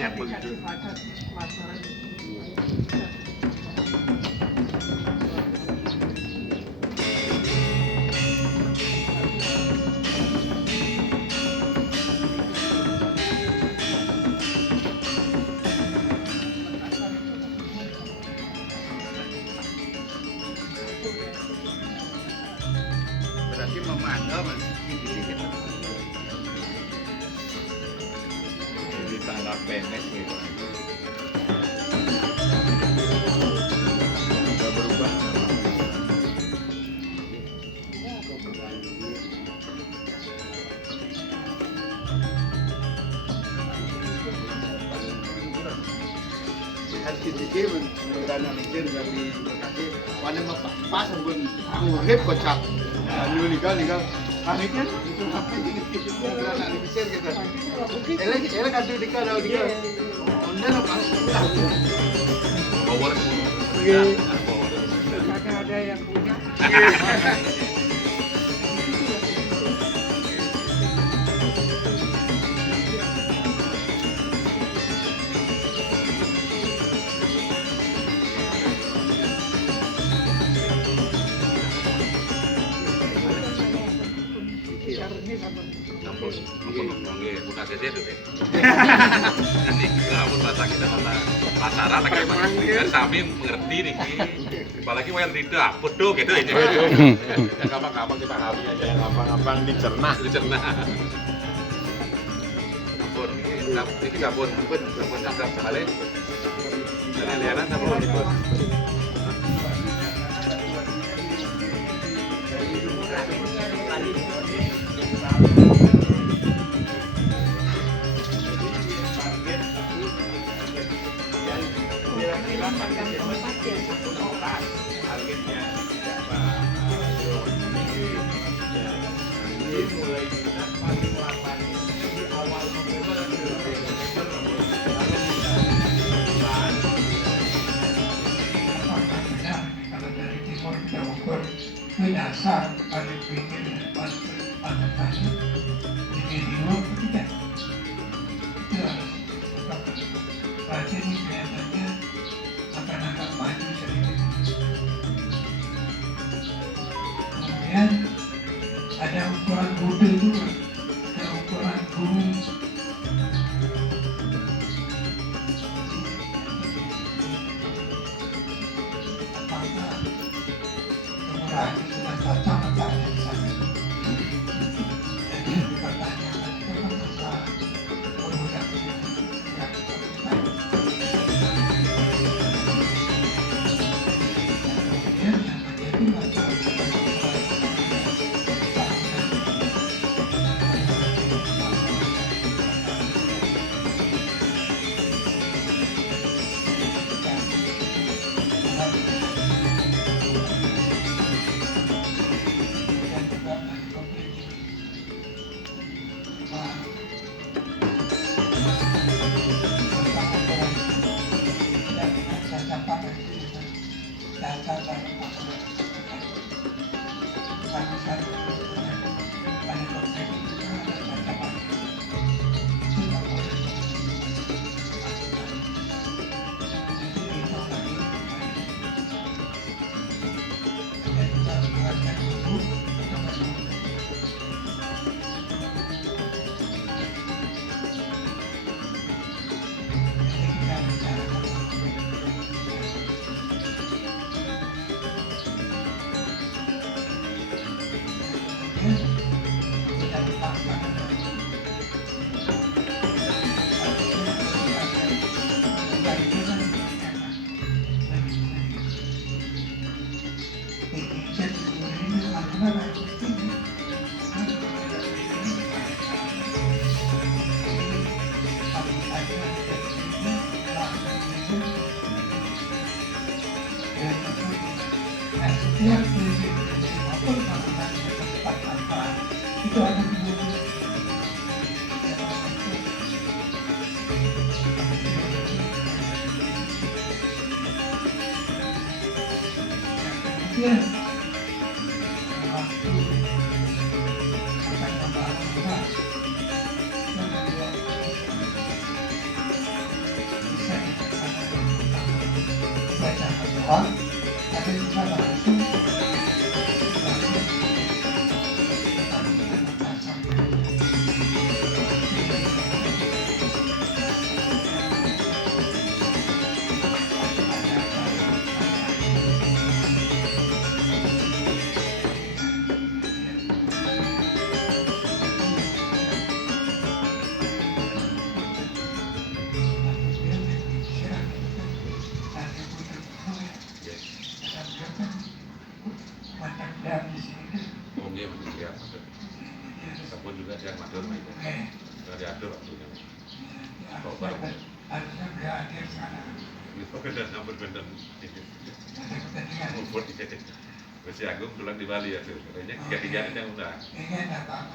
siap begitu. Berarti memandang masih dikit. Jadi tangga pendek gitu. Udah berubah. Harus dikit menggunakan mikir dari berkati pada pas pun urip kocak nigal akhirnya itu apa ini kita nak mikir kita elek kan dikal dikal online apa power ada yang punya. Bukan saja tuh nanti ampun bahasa kita kata pasaran agak biar sami mengerti nih apalagi yang tidak bodoh gitu aja yang gampang-gampang dipahami aja yang gampang-gampang dicerna ampun ini ampun cakap sekali dari liaran ampun Dasar paling pinggir dan paling pasir di video tidak itu harus berarti ini kelihatannya akan maju sedikit. Kemudian ada ukuran bude juga, ada ukuran bumi. Apakah kemurahan itu sudah cocok atau di sana? Jadi pertanyaan itu kan masalah produk. diatur Mas. Oke. Sudah diatur waktunya. Harusnya beliau hadir sana. Itu benar, benar. Ada kepentingan. Ngumpul di Agung pulang di Bali ya tuh. Katanya tiga-tiganya yang udah. Ingin datang.